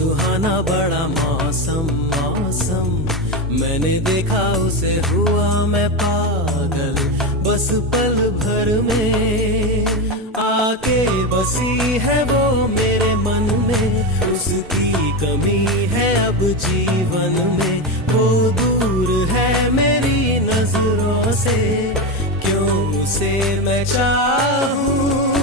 सुहाना बड़ा मौसम मौसम, मैंने देखा उसे हुआ मैं पागल, बस पल भर में आके बसी है वो मेरे मन में। उसकी कमी है अब जीवन में, वो दूर है मेरी नजरों से, क्यों उसे मैं चाहूं।